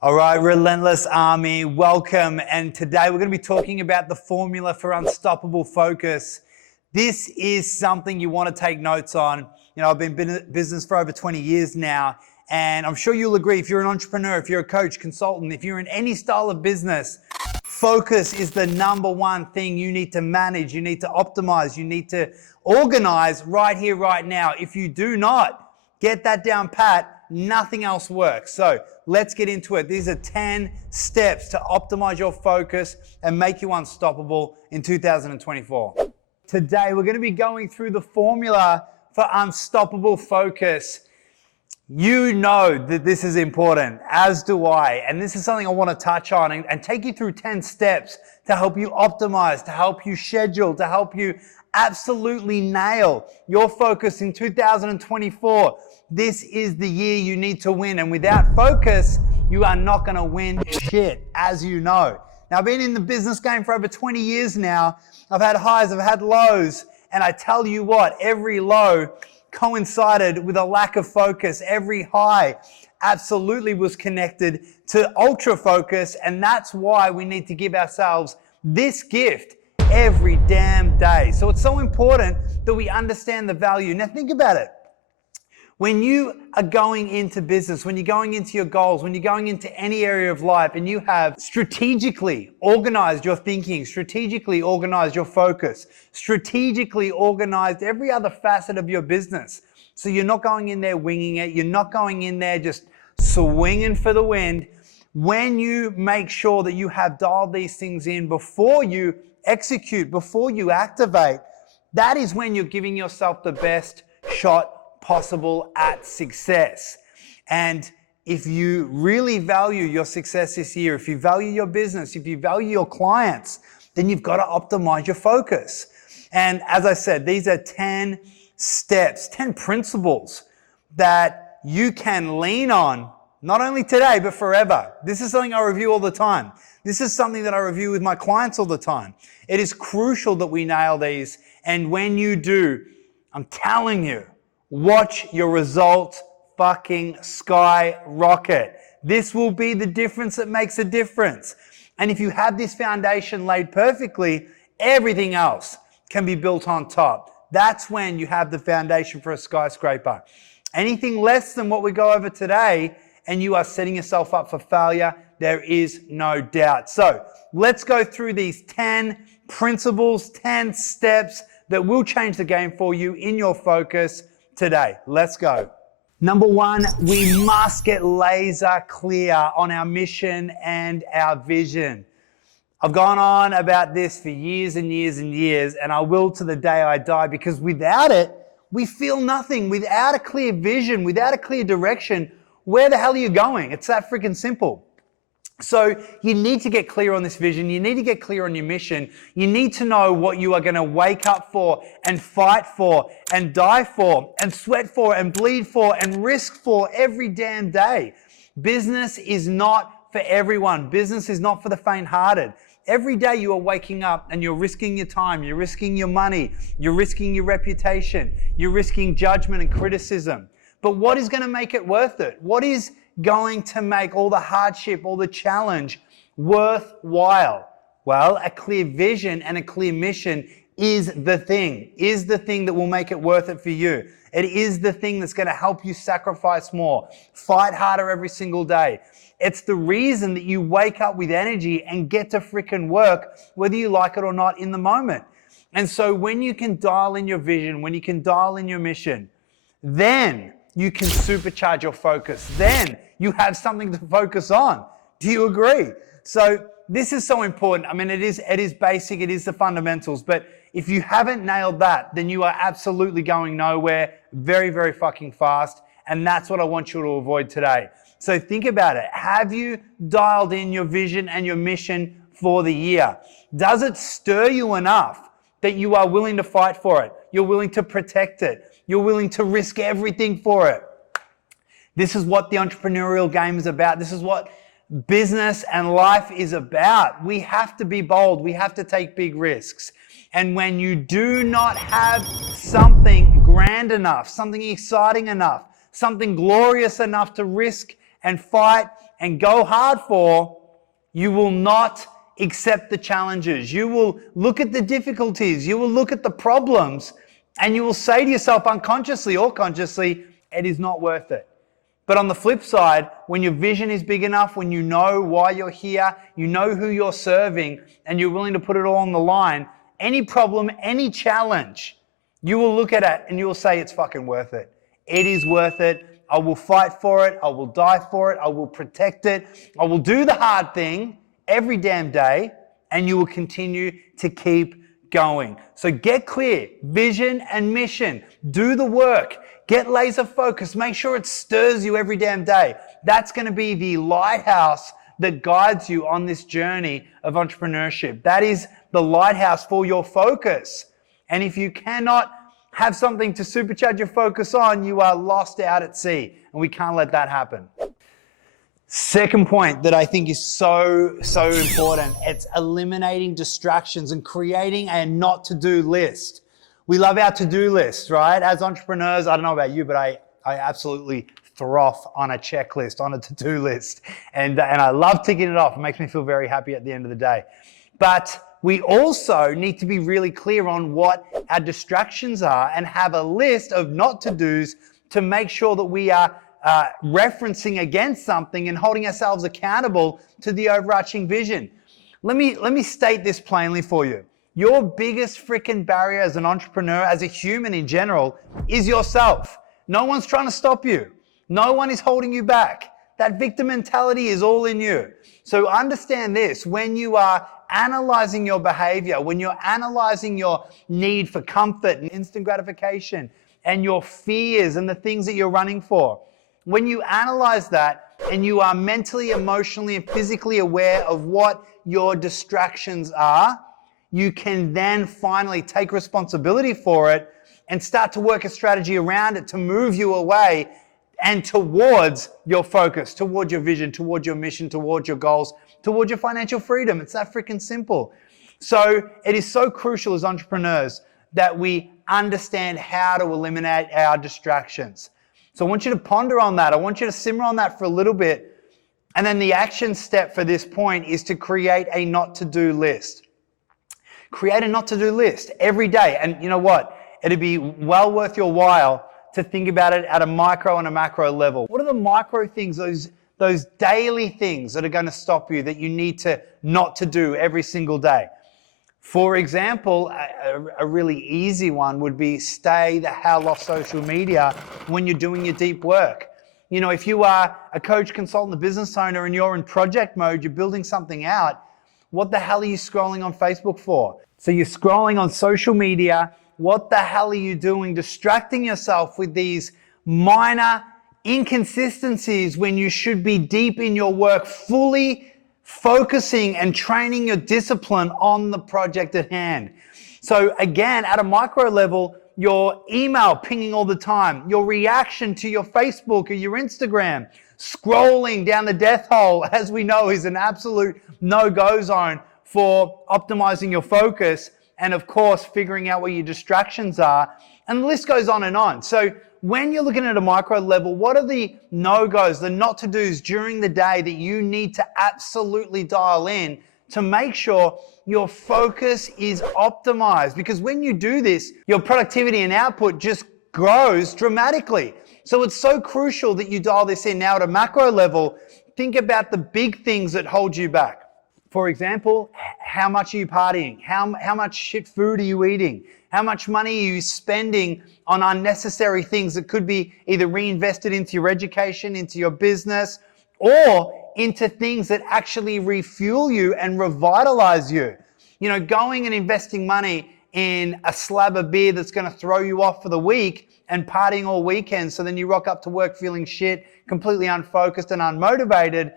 All right, Relentless Army, welcome. And today we're going to be talking about the formula for unstoppable focus. This is something you want to take notes on. You know, I've been in business for over 20 years now, and I'm sure you'll agree, if you're an entrepreneur, if you're a coach, consultant, if you're in any style of business, focus is the number one thing you need to manage, you need to optimize, you need to organize right here, right now. If you do not get that down pat, nothing else works. So let's get into it. These are 10 steps to optimize your focus and make you unstoppable in 2024. Today, we're going to be going through the formula for unstoppable focus. You know that this is important, as do I. And this is something I want to touch on and take you through 10 steps to help you optimize, to help you schedule, to help you absolutely nail your focus in 2024. This is the year you need to win. And without focus, you are not going to win shit, as you know. Now, I've been in the business game for over 20 years now. I've had highs, I've had lows. And I tell you what, every low coincided with a lack of focus. Every high absolutely was connected to ultra focus. And that's why we need to give ourselves this gift every damn day. So it's so important that we understand the value. Now think about it. When you are going into business, when you're going into your goals, when you're going into any area of life and you have strategically organized your thinking, strategically organized your focus, strategically organized every other facet of your business. So you're not going in there winging it. You're not going in there just swinging for the wind. When you make sure that you have dialed these things in before you execute, before you activate, that is when you're giving yourself the best shot possible at success. And if you really value your success this year, if you value your business, if you value your clients, then you've got to optimize your focus. And as I said, these are 10 steps, 10 principles that you can lean on, not only today, but forever. This is something I review all the time. This is something that I review with my clients all the time. It is crucial that we nail these. And when you do, I'm telling you, watch your results fucking skyrocket. This will be the difference that makes a difference. And if you have this foundation laid perfectly, everything else can be built on top. That's when you have the foundation for a skyscraper. Anything less than what we go over today, and you are setting yourself up for failure, there is no doubt. So let's go through these 10 principles, 10 steps that will change the game for you in your focus today. Let's go. Number one, we must get laser clear on our mission and our vision. I've gone on about this for years and years and years, and I will to the day I die, because without it, we feel nothing. Without a clear vision, without a clear direction, where the hell are you going? It's that freaking simple. So you need to get clear on this vision. You need to get clear on your mission. You need to know what you are going to wake up for and fight for and die for and sweat for and bleed for and risk for every damn day. Business is not for everyone. Business is not for the faint-hearted. Every day you are waking up and you're risking your time, you're risking your money, you're risking your reputation, you're risking judgment and criticism. But what is going to make it worth it? What is going to make all the hardship, all the challenge worthwhile? Well, a clear vision and a clear mission is the thing that will make it worth it for you. It is the thing that's going to help you sacrifice more, fight harder every single day. It's the reason that you wake up with energy and get to freaking work, whether you like it or not in the moment. And so when you can dial in your vision, when you can dial in your mission, then you can supercharge your focus. Then you have something to focus on. Do you agree? So this is so important. I mean, it is basic. It is the fundamentals. But if you haven't nailed that, then you are absolutely going nowhere very, very fucking fast. And that's what I want you to avoid today. So think about it. Have you dialed in your vision and your mission for the year? Does it stir you enough that you are willing to fight for it? You're willing to protect it. You're willing to risk everything for it. This is what the entrepreneurial game is about. This is what business and life is about. We have to be bold. We have to take big risks. And when you do not have something grand enough, something exciting enough, something glorious enough to risk and fight and go hard for, you will not accept the challenges. You will look at the difficulties. You will look at the problems, and you will say to yourself unconsciously or consciously, it is not worth it. But on the flip side, when your vision is big enough, when you know why you're here, you know who you're serving, and you're willing to put it all on the line, any problem, any challenge, you will look at it and you will say, it's fucking worth it. It is worth it. I will fight for it. I will die for it. I will protect it. I will do the hard thing every damn day, and you will continue to keep going. So get clear, vision and mission. Do the work. Get laser focused. Make sure it stirs you every damn day. That's going to be the lighthouse that guides you on this journey of entrepreneurship. That is the lighthouse for your focus. And if you cannot have something to supercharge your focus on, you are lost out at sea. And we can't let that happen. Second point that I think is so important, it's eliminating distractions and creating a not to-do list. We love our to-do list, right? As entrepreneurs, I don't know about you, but I absolutely thrive on a checklist, on a to-do list. And I love ticking it off. It makes me feel very happy at the end of the day. But we also need to be really clear on what our distractions are and have a list of not to-dos to make sure that we are referencing against something and holding ourselves accountable to the overarching vision. Let me state this plainly for you. Your biggest freaking barrier as an entrepreneur, as a human in general, is yourself. No one's trying to stop you. No one is holding you back. That victim mentality is all in you. So understand this, when you are analyzing your behavior, when you're analyzing your need for comfort and instant gratification and your fears and the things that you're running for, when you analyze that and you are mentally, emotionally, and physically aware of what your distractions are, you can then finally take responsibility for it and start to work a strategy around it to move you away and towards your focus, towards your vision, towards your mission, towards your goals, towards your financial freedom. It's that freaking simple. So it is so crucial as entrepreneurs that we understand how to eliminate our distractions. So I want you to ponder on that. I want you to simmer on that for a little bit. And then the action step for this point is to create a not to do list. Create a not to do list every day. And you know what? It'd be well worth your while to think about it at a micro and a macro level. What are the micro things, those daily things that are going to stop you that you need to not to do every single day? For example, a really easy one would be stay the hell off social media when you're doing your deep work. You know, if you are a coach, consultant, a business owner, and you're in project mode, you're building something out, what the hell are you scrolling on Facebook for? So you're scrolling on social media. What the hell are you doing? Distracting yourself with these minor inconsistencies when you should be deep in your work, fully focusing and training your discipline on the project at hand. So again, at a micro level, your email pinging all the time, your reaction to your Facebook or your Instagram, scrolling down the death hole, as we know, is an absolute no-go zone for optimizing your focus and, of course, figuring out what your distractions are. And the list goes on and on. So when you're looking at a micro level, what are the no-goes, the not-to-dos during the day that you need to absolutely dial in to make sure your focus is optimized? Because when you do this, your productivity and output just grows dramatically. So it's so crucial that you dial this in. Now at a macro level, think about the big things that hold you back. For example, how much are you partying? How much shit food are you eating? How much money are you spending on unnecessary things that could be either reinvested into your education, into your business, or into things that actually refuel you and revitalize you? You know, going and investing money in a slab of beer that's going to throw you off for the week and partying all weekend, so then you rock up to work feeling shit, completely unfocused and unmotivated,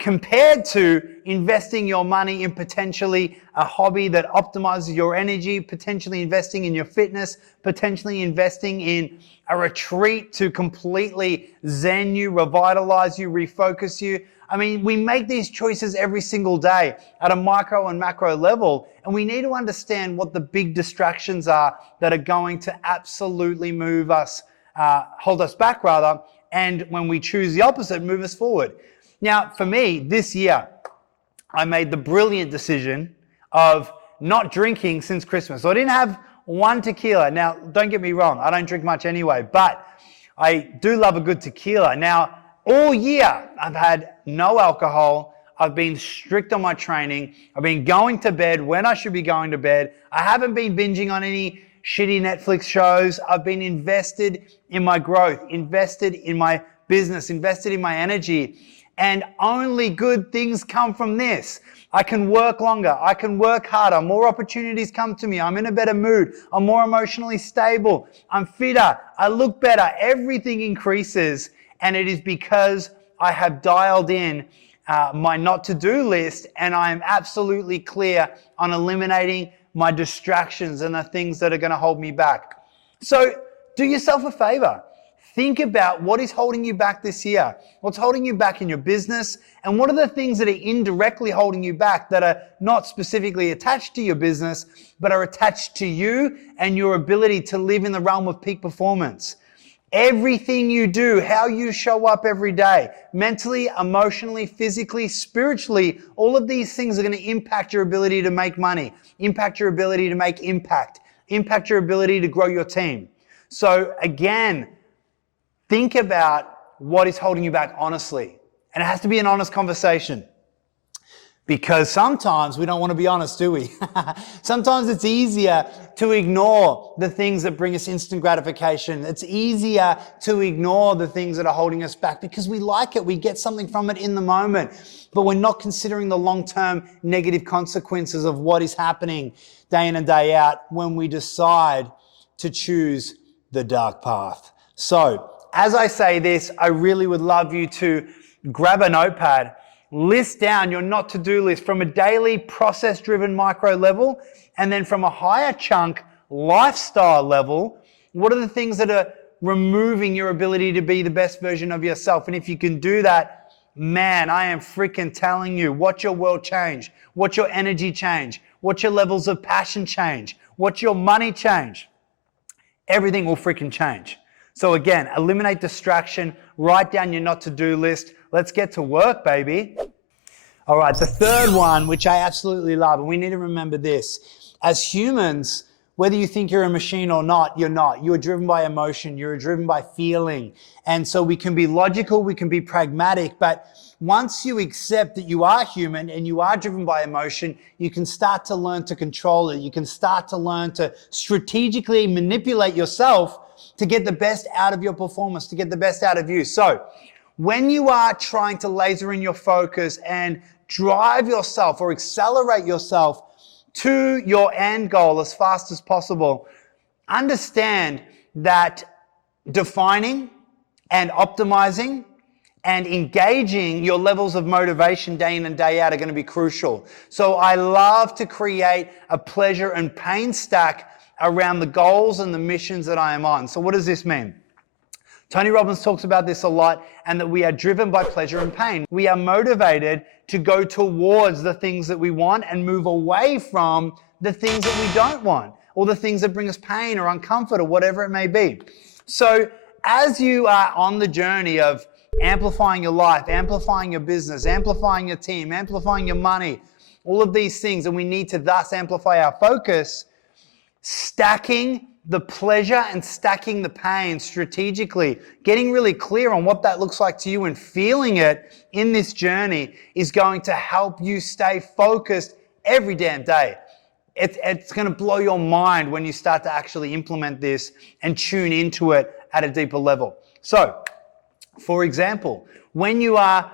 compared to investing your money in potentially a hobby that optimizes your energy, potentially investing in your fitness, potentially investing in a retreat to completely zen you, revitalize you, refocus you. I mean, we make these choices every single day at a micro and macro level, and we need to understand what the big distractions are that are going to absolutely move us, hold us back rather, and when we choose the opposite, move us forward. Now, for me, this year, I made the brilliant decision of not drinking since Christmas. So I didn't have one tequila. Now, don't get me wrong, I don't drink much anyway, but I do love a good tequila. Now, all year, I've had no alcohol. I've been strict on my training. I've been going to bed when I should be going to bed. I haven't been binging on any shitty Netflix shows. I've been invested in my growth, invested in my business, invested in my energy. And only good things come from this. I can work longer. I can work harder. More opportunities come to me. I'm in a better mood. I'm more emotionally stable. I'm fitter. I look better. Everything increases. And it is because I have dialed in my not to do list, and I am absolutely clear on eliminating my distractions and the things that are going to hold me back. So do yourself a favor. Think about what is holding you back this year. What's holding you back in your business, and what are the things that are indirectly holding you back that are not specifically attached to your business, but are attached to you and your ability to live in the realm of peak performance. Everything you do, how you show up every day, mentally, emotionally, physically, spiritually, all of these things are going to impact your ability to make money, impact your ability to make impact, impact your ability to grow your team. So again, think about what is holding you back honestly. And it has to be an honest conversation. Because sometimes we don't want to be honest, do we? Sometimes it's easier to ignore the things that bring us instant gratification. It's easier to ignore the things that are holding us back because we like it. We get something from it in the moment, but we're not considering the long-term negative consequences of what is happening day in and day out when we decide to choose the dark path. So as I say this, I really would love you to grab a notepad, list down your not to-do list from a daily process-driven micro level, and then from a higher chunk lifestyle level, what are the things that are removing your ability to be the best version of yourself? And if you can do that, man, I am freaking telling you, watch your world change, watch your energy change, watch your levels of passion change, watch your money change. Everything will freaking change. So again, eliminate distraction, write down your not to-do list. Let's get to work, baby. All right, the third one, which I absolutely love, and we need to remember this. As humans, whether you think you're a machine or not, you're not. You are driven by emotion. You're driven by feeling. And so we can be logical, we can be pragmatic, but once you accept that you are human and you are driven by emotion, you can start to learn to control it. You can start to learn to strategically manipulate yourself to get the best out of your performance, to get the best out of you. So when you are trying to laser in your focus and drive yourself or accelerate yourself to your end goal as fast as possible, understand that defining and optimizing and engaging your levels of motivation day in and day out are going to be crucial. So I love to create a pleasure and pain stack around the goals and the missions that I am on. So what does this mean? Tony Robbins talks about this a lot, and that we are driven by pleasure and pain. We are motivated to go towards the things that we want and move away from the things that we don't want, or the things that bring us pain or uncomfort or whatever it may be. So as you are on the journey of amplifying your life, amplifying your business, amplifying your team, amplifying your money, all of these things, and we need to thus amplify our focus, stacking the pleasure and stacking the pain strategically, getting really clear on what that looks like to you and feeling it in this journey is going to help you stay focused every damn day. It's going to blow your mind when you start to actually implement this and tune into it at a deeper level. So, for example, when you are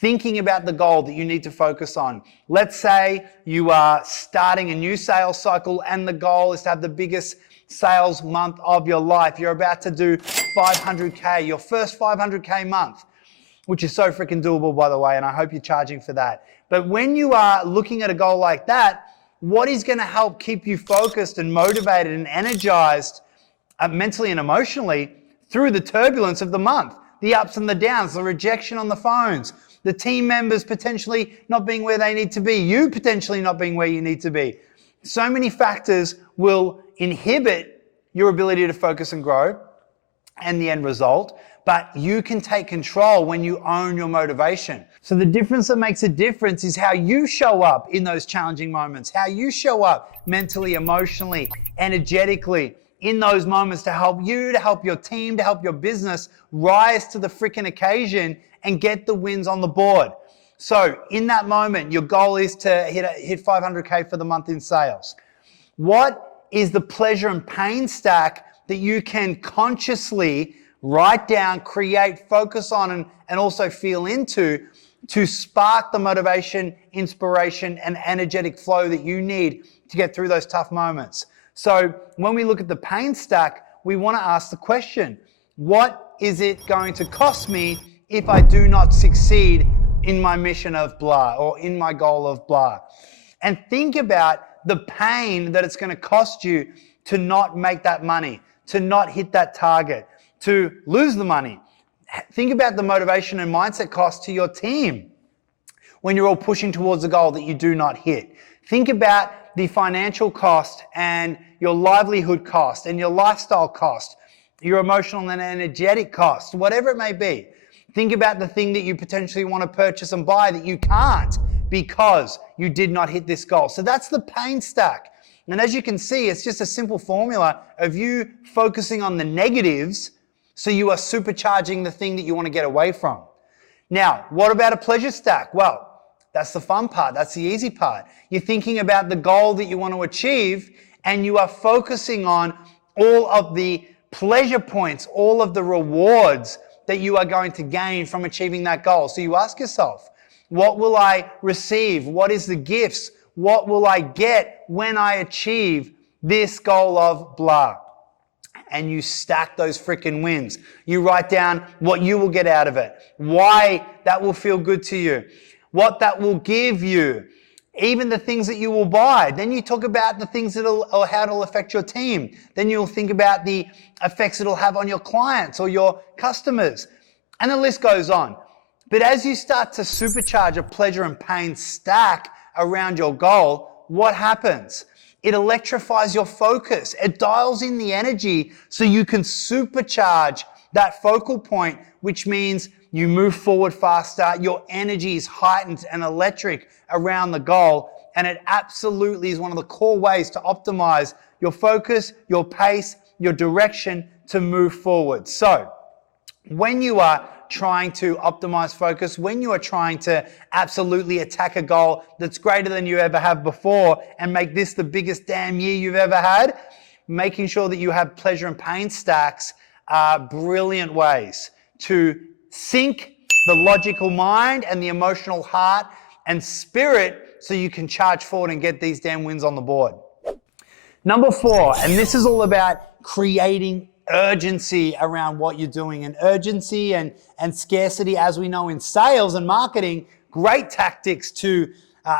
thinking about the goal that you need to focus on, let's say you are starting a new sales cycle and the goal is to have the biggest sales month of your life. You're about to do 500K, your first 500K month, which is so freaking doable, by the way, and I hope you're charging for that. But when you are looking at a goal like that, what is going to help keep you focused and motivated and energized mentally and emotionally through the turbulence of the month, the ups and the downs, the rejection on the phones, the team members potentially not being where they need to be, you potentially not being where you need to be. So many factors will inhibit your ability to focus and grow and the end result. but you can take control when you own your motivation. So the difference that makes a difference is how you show up in those challenging moments, how you show up mentally, emotionally, energetically in those moments to help you, to help your team, to help your business rise to the freaking occasion and get the wins on the board. So in that moment, your goal is to hit 500K for the month in sales. What is the pleasure and pain stack that you can consciously write down, create, focus on, and also feel into to spark the motivation, inspiration, and energetic flow that you need to get through those tough moments? So when we look at the pain stack, we want to ask the question, what is it going to cost me if I do not succeed in my mission of blah or in my goal of blah? And think about the pain that it's going to cost you to not make that money, to not hit that target, to lose the money. Think about the motivation and mindset cost to your team when you're all pushing towards a goal that you do not hit. Think about the financial cost and your livelihood cost and your lifestyle cost, your emotional and energetic cost, whatever it may be. Think about the thing that you potentially want to purchase and buy that you can't because you did not hit this goal. So that's the pain stack. And as you can see, it's just a simple formula of you focusing on the negatives so you are supercharging the thing that you want to get away from. Now, what about a pleasure stack? Well, that's the fun part. That's the easy part. You're thinking about the goal that you want to achieve and you are focusing on all of the pleasure points, all of the rewards that you are going to gain from achieving that goal. So you ask yourself, what will I receive? What is the gifts? What will I get when I achieve this goal of blah? And you stack those freaking wins. You write down what you will get out of it, why that will feel good to you, what that will give you, even the things that you will buy. Then you talk about the things or how it'll affect your team. Then you'll think about the effects it'll have on your clients or your customers. And the list goes on. But as you start to supercharge a pleasure and pain stack around your goal, what happens? It electrifies your focus. It dials in the energy so you can supercharge that focal point, which means you move forward faster, your energy is heightened and electric around the goal, and it absolutely is one of the core ways to optimize your focus, your pace, your direction to move forward. So when you are trying to optimize focus, when you are trying to absolutely attack a goal that's greater than you ever have before and make this the biggest damn year you've ever had, making sure that you have pleasure and pain stacks are brilliant ways to sync the logical mind and the emotional heart and spirit so you can charge forward and get these damn wins on the board. Number 4, and this is all about creating urgency around what you're doing. And urgency and scarcity, as we know in sales and marketing, great tactics to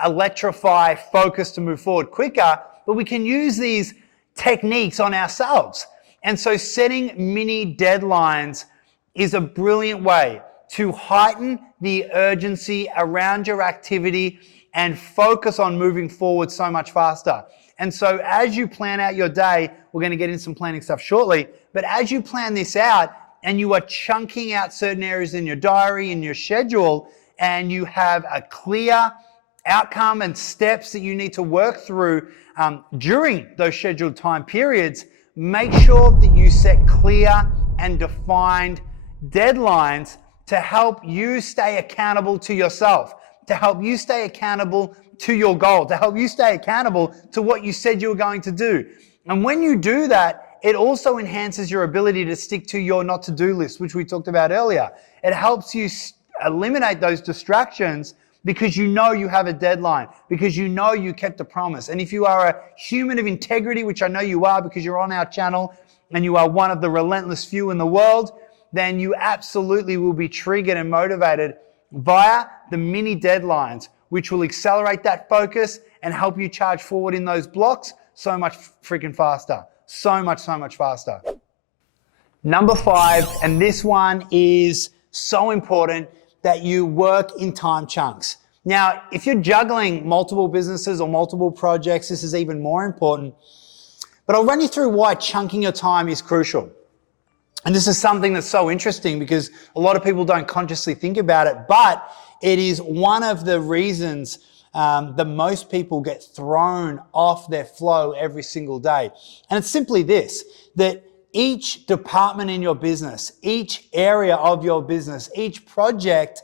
electrify focus to move forward quicker, but we can use these techniques on ourselves. And so setting mini deadlines is a brilliant way to heighten the urgency around your activity and focus on moving forward so much faster. And so as you plan out your day, we're going to get into some planning stuff shortly, but as you plan this out and you are chunking out certain areas in your diary, in your schedule, and you have a clear outcome and steps that you need to work through during those scheduled time periods, make sure that you set clear and defined deadlines to help you stay accountable to yourself, to help you stay accountable to your goal, to help you stay accountable to what you said you were going to do. And when you do that, it also enhances your ability to stick to your not to-do list, which we talked about earlier. It helps you eliminate those distractions because you know you have a deadline, because you know you kept a promise. And if you are a human of integrity, which I know you are because you're on our channel and you are one of the relentless few in the world, then you absolutely will be triggered and motivated via the mini deadlines, which will accelerate that focus and help you charge forward in those blocks so much freaking faster. So much faster. Number 5, and this one is so important, that you work in time chunks. Now, if you're juggling multiple businesses or multiple projects, this is even more important. But I'll run you through why chunking your time is crucial. And this is something that's so interesting because a lot of people don't consciously think about it, but it is one of the reasons that most people get thrown off their flow every single day. And it's simply this, that each department in your business, each area of your business, each project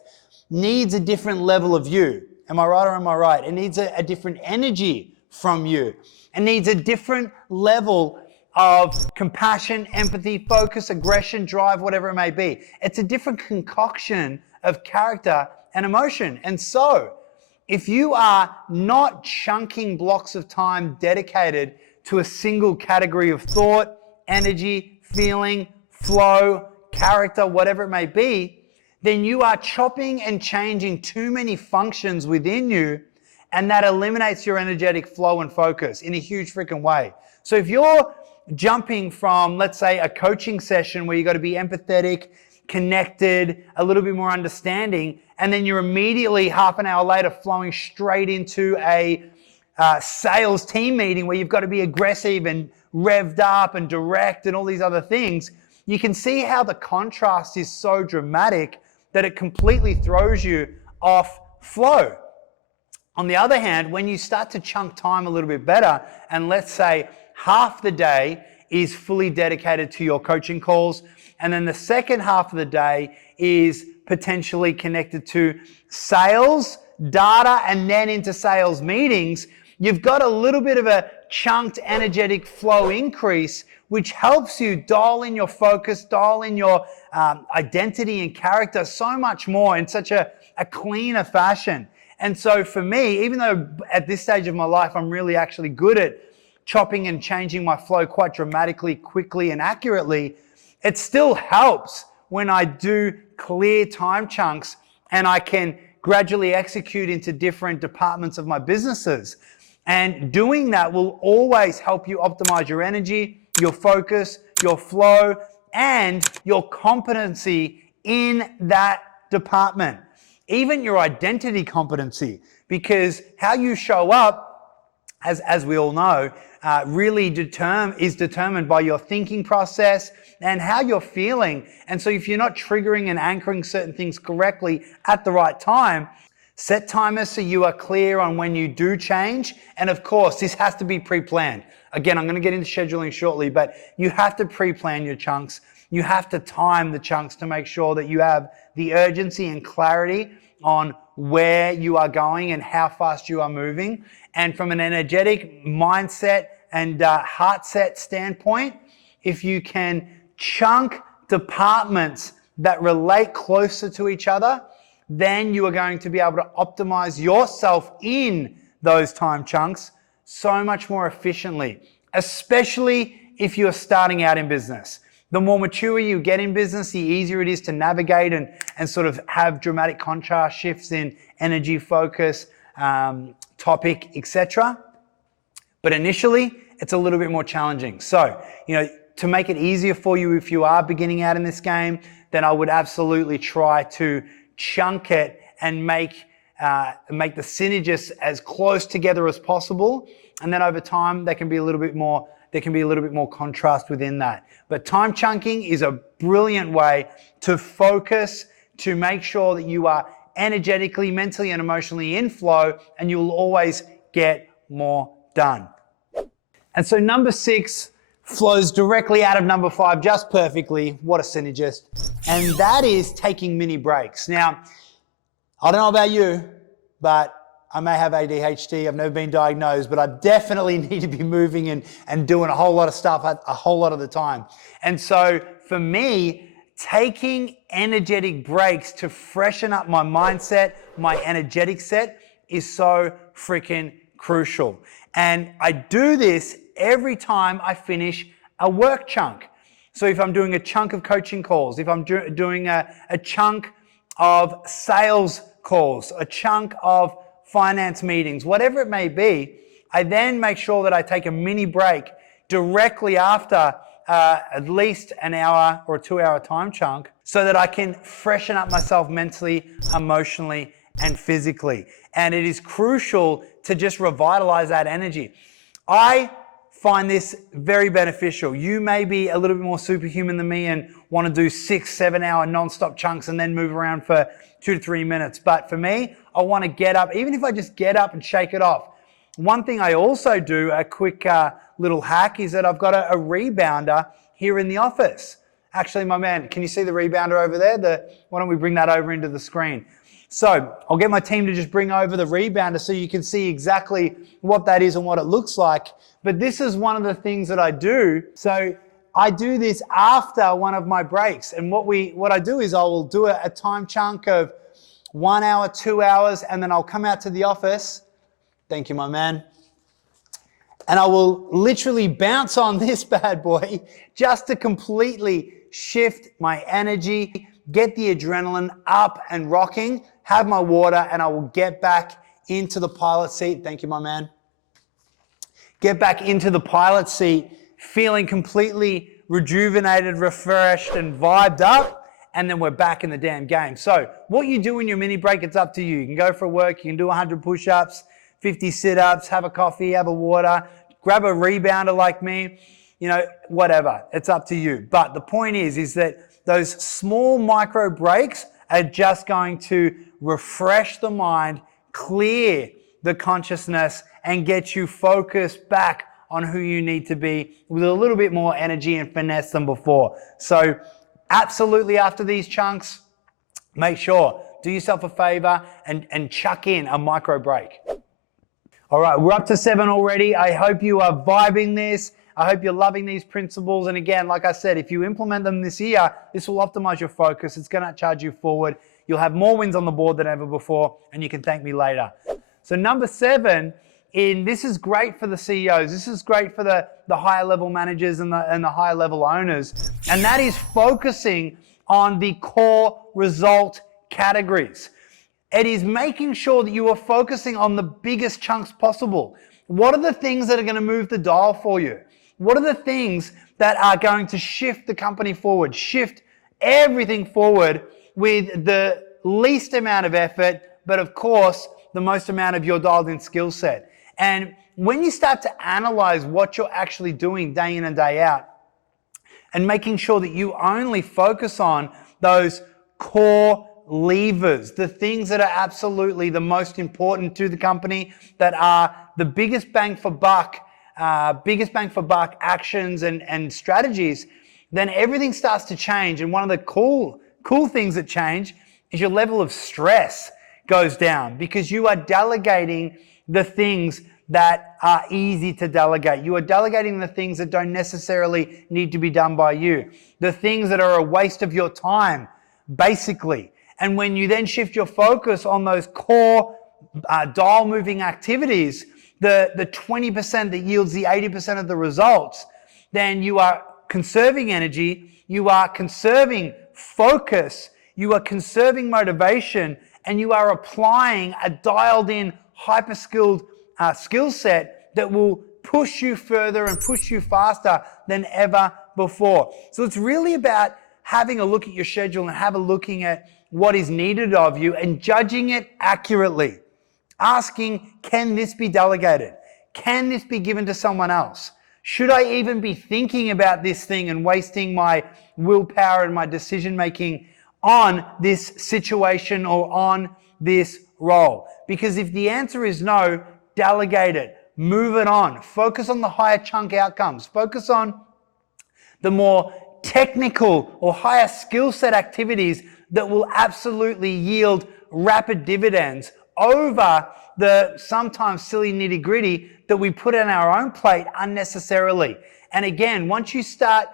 needs a different level of you. Am I right or am I right? It needs a different energy from you. It needs a different level of compassion, empathy, focus, aggression, drive, whatever it may be. It's a different concoction of character and emotion. And so, if you are not chunking blocks of time dedicated to a single category of thought, energy, feeling, flow, character, whatever it may be, then you are chopping and changing too many functions within you, and that eliminates your energetic flow and focus in a huge freaking way. So if you're jumping from, let's say, a coaching session where you got to be empathetic, connected, a little bit more understanding, and then you're immediately half an hour later flowing straight into a sales team meeting where you've got to be aggressive and revved up and direct and all these other things, you can see how the contrast is so dramatic that it completely throws you off flow. On the other hand, when you start to chunk time a little bit better, and let's say half the day is fully dedicated to your coaching calls, and then the second half of the day is potentially connected to sales, data, and then into sales meetings, you've got a little bit of a chunked energetic flow increase, which helps you dial in your focus, dial in your identity and character so much more in such a cleaner fashion. And so for me, even though at this stage of my life, I'm really actually good at chopping and changing my flow quite dramatically, quickly, and accurately, it still helps when I do clear time chunks and I can gradually execute into different departments of my businesses. And doing that will always help you optimize your energy, your focus, your flow, and your competency in that department. Even your identity competency, because how you show up, as we all know, really is determined by your thinking process and how you're feeling. And so if you're not triggering and anchoring certain things correctly at the right time, set timers so you are clear on when you do change. And of course, this has to be pre-planned. Again, I'm going to get into scheduling shortly, but you have to pre-plan your chunks. You have to time the chunks to make sure that you have the urgency and clarity on where you are going and how fast you are moving. And from an energetic mindset and heart set standpoint, if you can chunk departments that relate closer to each other, then you are going to be able to optimize yourself in those time chunks so much more efficiently, especially if you're starting out in business. The more mature you get in business, the easier it is to navigate and sort of have dramatic contrast shifts in energy, focus, topic, etc. But initially, it's a little bit more challenging. So, to make it easier for you if you are beginning out in this game, then I would absolutely try to chunk it and make the synergists as close together as possible. And then over time, there can be a little bit more contrast within that. But time chunking is a brilliant way to focus, to make sure that you are energetically, mentally, and emotionally in flow, and you'll always get more done. And so number 6 flows directly out of number 5 just perfectly. What a synergist. And that is taking mini breaks. Now, I don't know about you, but I may have ADHD. I've never been diagnosed, but I definitely need to be moving and doing a whole lot of stuff a whole lot of the time. And so for me, taking energetic breaks to freshen up my mindset, my energetic set is so freaking crucial. And I do this every time I finish a work chunk. So if I'm doing a chunk of coaching calls, if I'm doing a chunk of sales calls, a chunk of finance meetings, whatever it may be, I then make sure that I take a mini break directly after at least an hour or a 2-hour time chunk so that I can freshen up myself mentally, emotionally, and physically. And it is crucial to just revitalize that energy. I find this very beneficial. You may be a little bit more superhuman than me and want to do 6-7 hour non-stop chunks and then move around for 2 to 3 minutes. But for me, I want to get up, even if I just get up and shake it off. One thing I also do, a quick little hack, is that I've got a rebounder here in the office. Actually, my man, can you see the rebounder over there? Why don't we bring that over into the screen? So I'll get my team to just bring over the rebounder so you can see exactly what that is and what it looks like. But this is one of the things that I do. So I do this after one of my breaks. And what I do is I will do a time chunk of 1 hour, 2 hours, and then I'll come out to the office. Thank you, my man. And I will literally bounce on this bad boy just to completely shift my energy, get the adrenaline up and rocking, have my water, and I will get back into the pilot seat. Thank you, my man. Get back into the pilot seat, feeling completely rejuvenated, refreshed, and vibed up, and then we're back in the damn game. So what you do in your mini break, it's up to you. You can go for a work, you can do 100 push-ups, 50 sit-ups, have a coffee, have a water, grab a rebounder like me, whatever. It's up to you. But the point is that those small micro breaks are just going to refresh the mind, clear the consciousness, and get you focused back on who you need to be with a little bit more energy and finesse than before. So absolutely after these chunks, make sure, do yourself a favor and chuck in a micro break. All right, we're up to 7 already. I hope you are vibing this. I hope you're loving these principles. And again, like I said, if you implement them this year, this will optimize your focus. It's going to charge you forward. You'll have more wins on the board than ever before, and you can thank me later. So number 7, this is great for the CEOs. This is great for the higher level managers and the higher level owners. And that is focusing on the core result categories. It is making sure that you are focusing on the biggest chunks possible. What are the things that are going to move the dial for you? What are the things that are going to shift the company forward, shift everything forward with the least amount of effort, but of course, the most amount of your dialed in skill set? And when you start to analyze what you're actually doing day in and day out, and making sure that you only focus on those core levers, the things that are absolutely the most important to the company, that are the biggest bang for buck actions and strategies, then everything starts to change. And one of the cool things that change is your level of stress goes down, because you are delegating the things that are easy to delegate. You are delegating the things that don't necessarily need to be done by you, the things that are a waste of your time, basically. And when you then shift your focus on those core dial moving activities, the 20% that yields the 80% of the results, then you are conserving energy, you are conserving focus, you are conserving motivation, and you are applying a dialed in, hyper skilled skill set that will push you further and push you faster than ever before. So it's really about having a look at your schedule and looking at what is needed of you and judging it accurately. Asking, can this be delegated? Can this be given to someone else? Should I even be thinking about this thing and wasting my willpower and my decision making on this situation or on this role? Because if the answer is no, delegate it, move it on, focus on the higher chunk outcomes, focus on the more technical or higher skill set activities that will absolutely yield rapid dividends over the sometimes silly nitty gritty that we put on our own plate unnecessarily. And again, once you start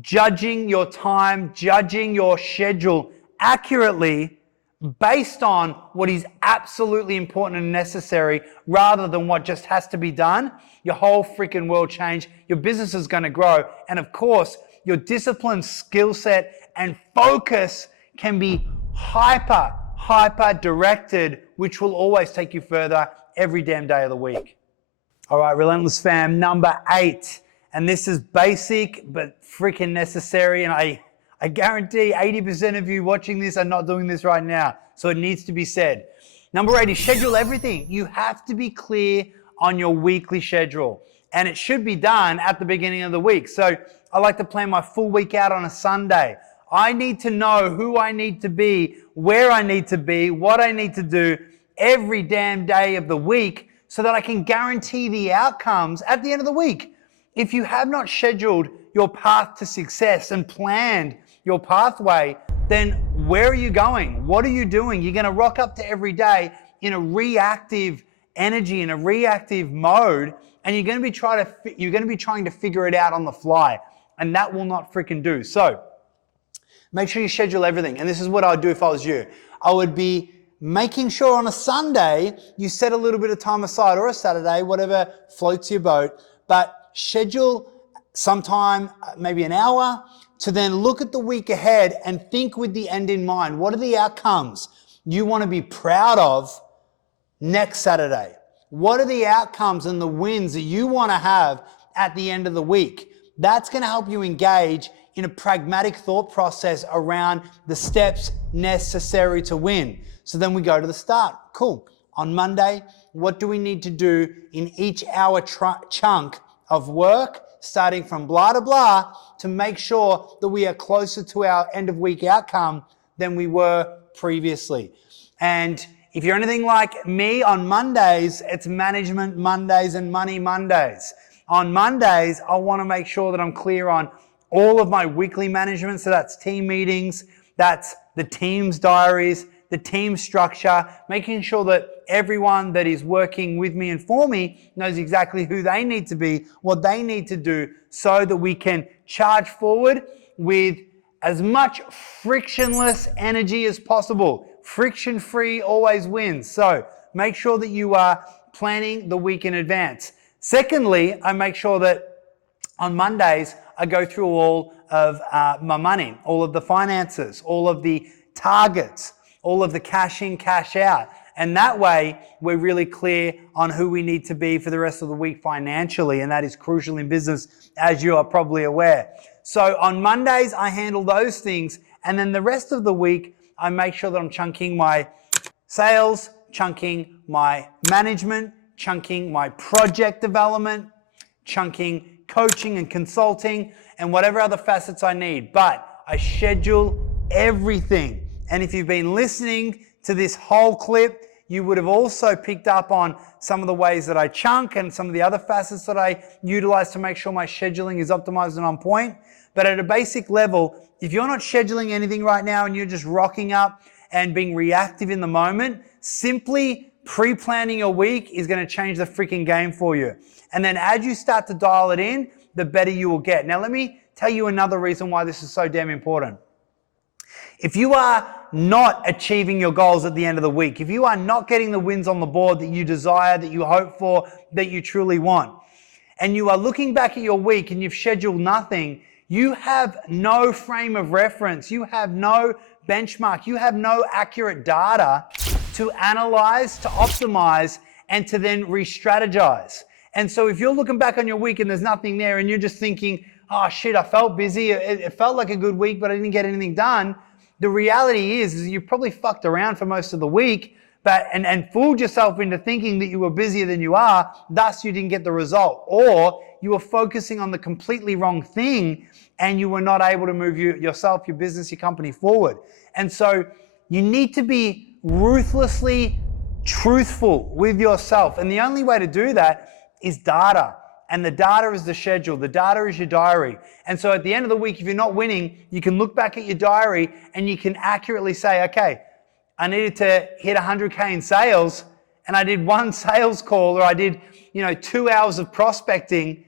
judging your time, judging your schedule accurately based on what is absolutely important and necessary rather than what just has to be done, your whole freaking world change, your business is going to grow. And of course, your discipline, skill set, and focus can be hyper directed, which will always take you further every damn day of the week. All right, Relentless fam, number 8. And this is basic, but freaking necessary. And I guarantee 80% of you watching this are not doing this right now. So it needs to be said. Number 8 is schedule everything. You have to be clear on your weekly schedule. And it should be done at the beginning of the week. So I like to plan my full week out on a Sunday. I need to know who I need to be, where I need to be, what I need to do every damn day of the week so that I can guarantee the outcomes at the end of the week. If you have not scheduled your path to success and planned your pathway, then where are you going? What are you doing? You're going to rock up to every day in a reactive energy, in a reactive mode, and you're going to be trying to figure it out on the fly, and that will not freaking do. So make sure you schedule everything. And this is what I would do if I was you. I would be making sure on a Sunday you set a little bit of time aside, or a Saturday, whatever floats your boat, but schedule sometime, maybe an hour, to then look at the week ahead and think with the end in mind. What are the outcomes you want to be proud of next Saturday? What are the outcomes and the wins that you want to have at the end of the week? That's going to help you engage in a pragmatic thought process around the steps necessary to win. So then we go to the start. Cool. On Monday, what do we need to do in each hour chunk of work, starting from blah to blah, to make sure that we are closer to our end of week outcome than we were previously? And if you're anything like me, on Mondays, it's Management Mondays and Money Mondays. On Mondays, I want to make sure that I'm clear on all of my weekly management. So that's team meetings, that's the team's diaries, the team structure, making sure that everyone that is working with me and for me knows exactly who they need to be, what they need to do, so that we can charge forward with as much frictionless energy as possible. Friction-free always wins. So make sure that you are planning the week in advance. Secondly, I make sure that on Mondays, I go through all of my money, all of the finances, all of the targets, all of the cash in, cash out. And that way, we're really clear on who we need to be for the rest of the week financially. And that is crucial in business, as you are probably aware. So on Mondays, I handle those things. And then the rest of the week, I make sure that I'm chunking my sales, chunking my management, chunking my project development, chunking coaching and consulting, and whatever other facets I need. But I schedule everything. And if you've been listening to this whole clip, you would have also picked up on some of the ways that I chunk and some of the other facets that I utilize to make sure my scheduling is optimized and on point. But at a basic level, if you're not scheduling anything right now and you're just rocking up and being reactive in the moment, simply pre-planning your week is going to change the freaking game for you. And then as you start to dial it in, the better you will get. Now, let me tell you another reason why this is so damn important. If you are not achieving your goals at the end of the week, if you are not getting the wins on the board that you desire, that you hope for, that you truly want, and you are looking back at your week and you've scheduled nothing, you have no frame of reference, you have no benchmark, you have no accurate data to analyze, to optimize, and to then re-strategize. And so if you're looking back on your week and there's nothing there and you're just thinking, oh shit, I felt busy, it felt like a good week, but I didn't get anything done, the reality is you probably fucked around for most of the week, and fooled yourself into thinking that you were busier than you are, thus you didn't get the result. Or you were focusing on the completely wrong thing and you were not able to move yourself, your business, your company forward. And so you need to be ruthlessly truthful with yourself. And the only way to do that is data. And the data is the schedule. The data is your diary. And so at the end of the week, if you're not winning, you can look back at your diary and you can accurately say, okay, I needed to hit 100K in sales and I did one sales call, or I did, 2 hours of prospecting.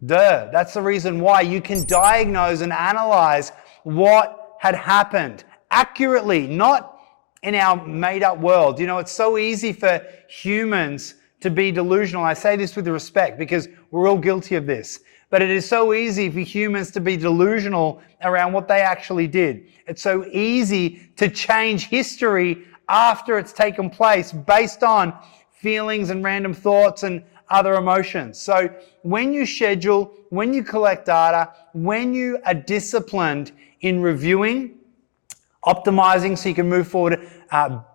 That's the reason why. You can diagnose and analyze what had happened accurately, not in our made up world. It's so easy for humans to be delusional. I say this with respect because we're all guilty of this. But it is so easy for humans to be delusional around what they actually did. It's so easy to change history after it's taken place based on feelings and random thoughts and other emotions. So when you schedule, when you collect data, when you are disciplined in reviewing, optimizing so you can move forward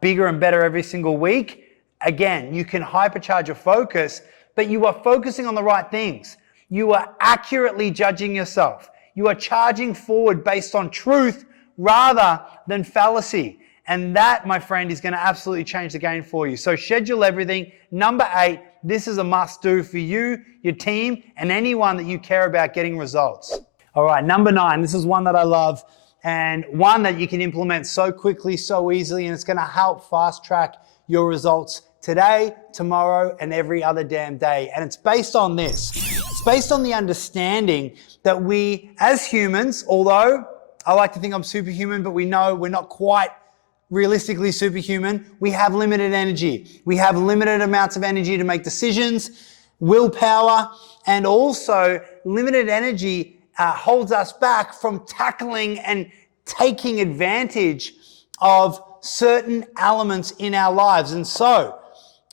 bigger and better every single week, again, you can hypercharge your focus, but you are focusing on the right things. You are accurately judging yourself. You are charging forward based on truth rather than fallacy. And that, my friend, is going to absolutely change the game for you. So schedule everything. Number 8, this is a must do for you, your team, and anyone that you care about getting results. All right, number 9, this is one that I love and one that you can implement so quickly, so easily, and it's going to help fast track your results today, tomorrow, and every other damn day. And it's based on this. It's based on the understanding that we, as humans, although I like to think I'm superhuman, but we know we're not quite realistically superhuman, we have limited energy. We have limited amounts of energy to make decisions, willpower, and also limited energy holds us back from tackling and taking advantage of certain elements in our lives. And so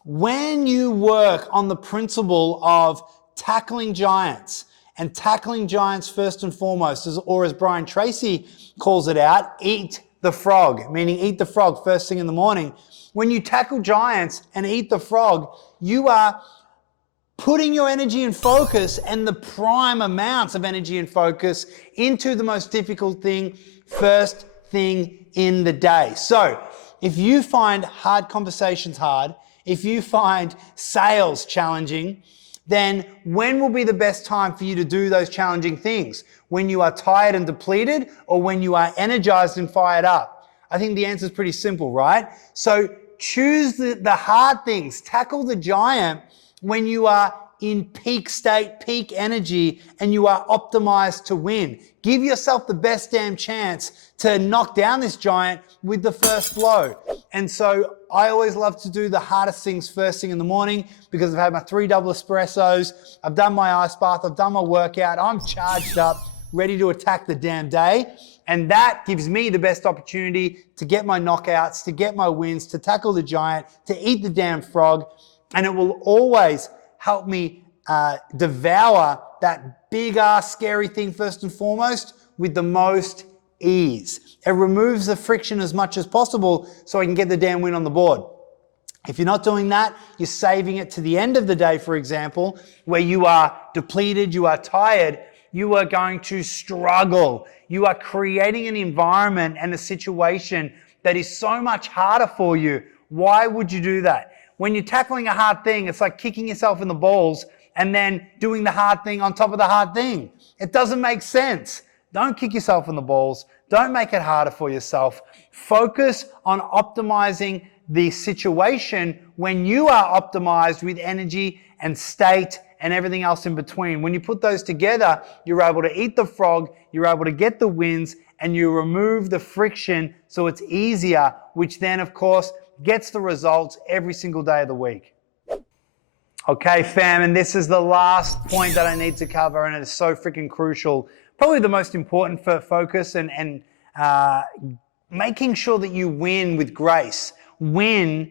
when you work on the principle of tackling giants, and tackling giants first and foremost, or as Brian Tracy calls it out, eat the frog, meaning eat the frog first thing in the morning. When you tackle giants and eat the frog, you are putting your energy and focus and the prime amounts of energy and focus into the most difficult thing first thing in the day. So if you find hard conversations hard, if you find sales challenging, then when will be the best time for you to do those challenging things? When you are tired and depleted, or when you are energized and fired up? I think the answer is pretty simple, right? So choose the hard things, tackle the giant when you are in peak state, peak energy, and you are optimized to win. Give yourself the best damn chance to knock down this giant with the first blow. And so I always love to do the hardest things first thing in the morning because I've had my 3 double espressos, I've done my ice bath, I've done my workout, I'm charged up, ready to attack the damn day. And that gives me the best opportunity to get my knockouts, to get my wins, to tackle the giant, to eat the damn frog. And it will always help me devour that big ass scary thing first and foremost with the most ease. It removes the friction as much as possible so I can get the damn win on the board. If you're not doing that, you're saving it to the end of the day, for example, where you are depleted, you are tired, you are going to struggle. You are creating an environment and a situation that is so much harder for you. Why would you do that? When you're tackling a hard thing, it's like kicking yourself in the balls and then doing the hard thing on top of the hard thing. It doesn't make sense. Don't kick yourself in the balls. Don't make it harder for yourself. Focus on optimizing the situation when you are optimized with energy and state and everything else in between. When you put those together, you're able to eat the frog, you're able to get the wins, and you remove the friction so it's easier, which then, of course, gets the results every single day of the week. Okay, fam, and this is the last point that I need to cover, and it is so freaking crucial. Probably the most important for focus and making sure that you win with grace, win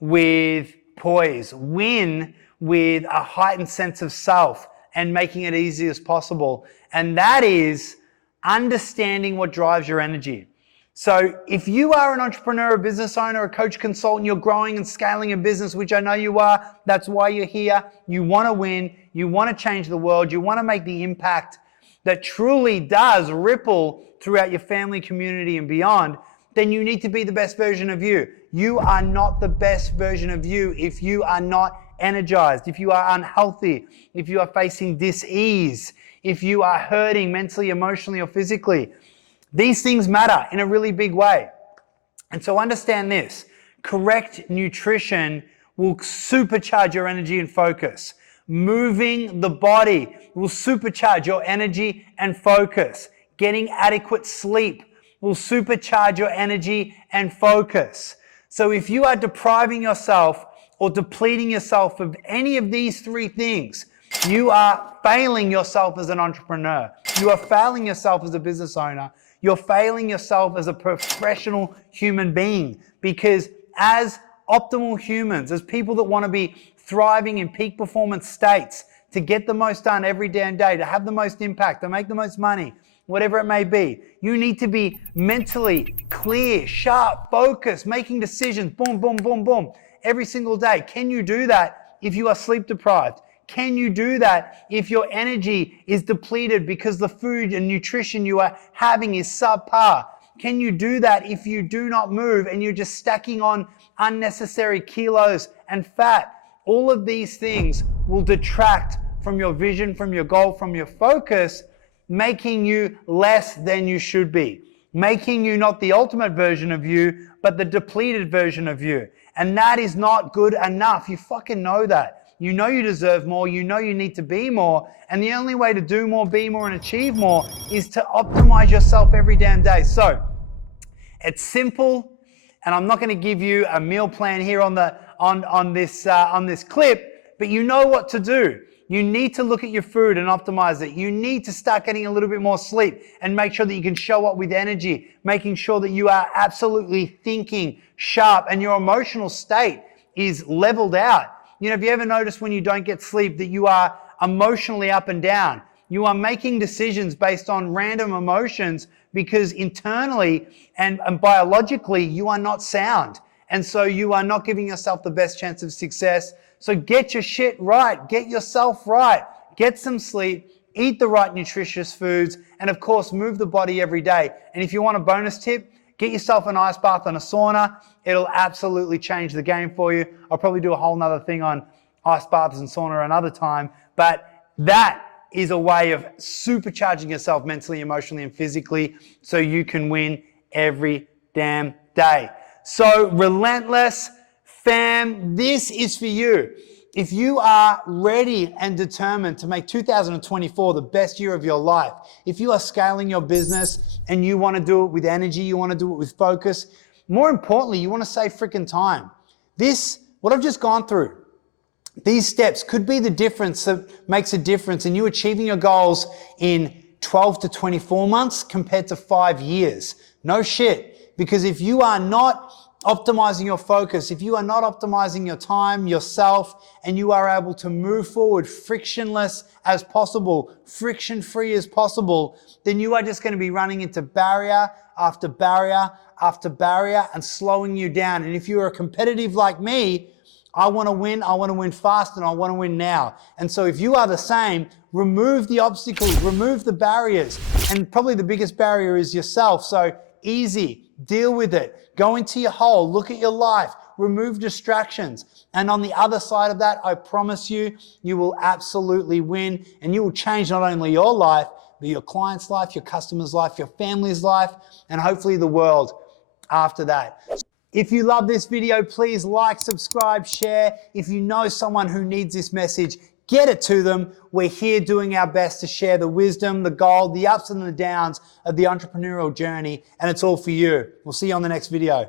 with poise, win with a heightened sense of self, and making it easy as possible. And that is understanding what drives your energy. So if you are an entrepreneur, a business owner, a coach, consultant, you're growing and scaling a business, which I know you are, that's why you're here. You want to win, you want to change the world, you want to make the impact that truly does ripple throughout your family, community, and beyond, then you need to be the best version of you. You are not the best version of you if you are not energized, if you are unhealthy, if you are facing dis-ease, if you are hurting mentally, emotionally, or physically. These things matter in a really big way. And so understand this, correct nutrition will supercharge your energy and focus. Moving the body will supercharge your energy and focus. Getting adequate sleep will supercharge your energy and focus. So if you are depriving yourself or depleting yourself of any of these 3 things, you are failing yourself as an entrepreneur. You are failing yourself as a business owner. You're failing yourself as a professional human being, because as optimal humans, as people that want to be thriving in peak performance states, to get the most done every damn day, to have the most impact, to make the most money, whatever it may be, you need to be mentally clear, sharp, focused, making decisions, boom, boom, boom, boom, every single day. Can you do that if you are sleep deprived? Can you do that if your energy is depleted because the food and nutrition you are having is subpar? Can you do that if you do not move and you're just stacking on unnecessary kilos and fat? All of these things will detract from your vision, from your goal, from your focus, making you less than you should be, making you not the ultimate version of you, but the depleted version of you. And that is not good enough. You fucking know that. You know you deserve more. You know you need to be more. And the only way to do more, be more, and achieve more is to optimize yourself every damn day. So it's simple. And I'm not going to give you a meal plan here on this clip, but you know what to do. You need to look at your food and optimize it. You need to start getting a little bit more sleep and make sure that you can show up with energy, making sure that you are absolutely thinking sharp and your emotional state is leveled out. You know, have you ever noticed when you don't get sleep that you are emotionally up and down? You are making decisions based on random emotions because internally and biologically you are not sound. And so you are not giving yourself the best chance of success. So get your shit right. Get yourself right. Get some sleep. Eat the right nutritious foods. And of course, move the body every day. And if you want a bonus tip, get yourself an ice bath and a sauna. It'll absolutely change the game for you. I'll probably do a whole nother thing on ice baths and sauna another time. But that is a way of supercharging yourself mentally, emotionally, and physically so you can win every damn day. So Relentless, fam, this is for you. If you are ready and determined to make 2024 the best year of your life, if you are scaling your business and you want to do it with energy, you want to do it with focus, more importantly, you want to save freaking time. What I've just gone through, these steps could be the difference that makes a difference in you achieving your goals in 12 to 24 months compared to 5 years. No shit. Because if you are not optimizing your focus, if you are not optimizing your time, yourself, and you are able to move forward frictionless as possible, friction-free as possible, then you are just going to be running into barrier after barrier after barrier and slowing you down. And if you are competitive like me, I want to win fast, and I want to win now. And so if you are the same, remove the obstacles, remove the barriers. And probably the biggest barrier is yourself. So easy, deal with it. Go into your hole, look at your life, remove distractions. And on the other side of that, I promise you, you will absolutely win, and you will change not only your life, but your client's life, your customer's life, your family's life, and hopefully the world after that. If you love this video, please like, subscribe, share. If you know someone who needs this message, get it to them. We're here doing our best to share the wisdom, the gold, the ups and the downs of the entrepreneurial journey, and it's all for you. We'll see you on the next video.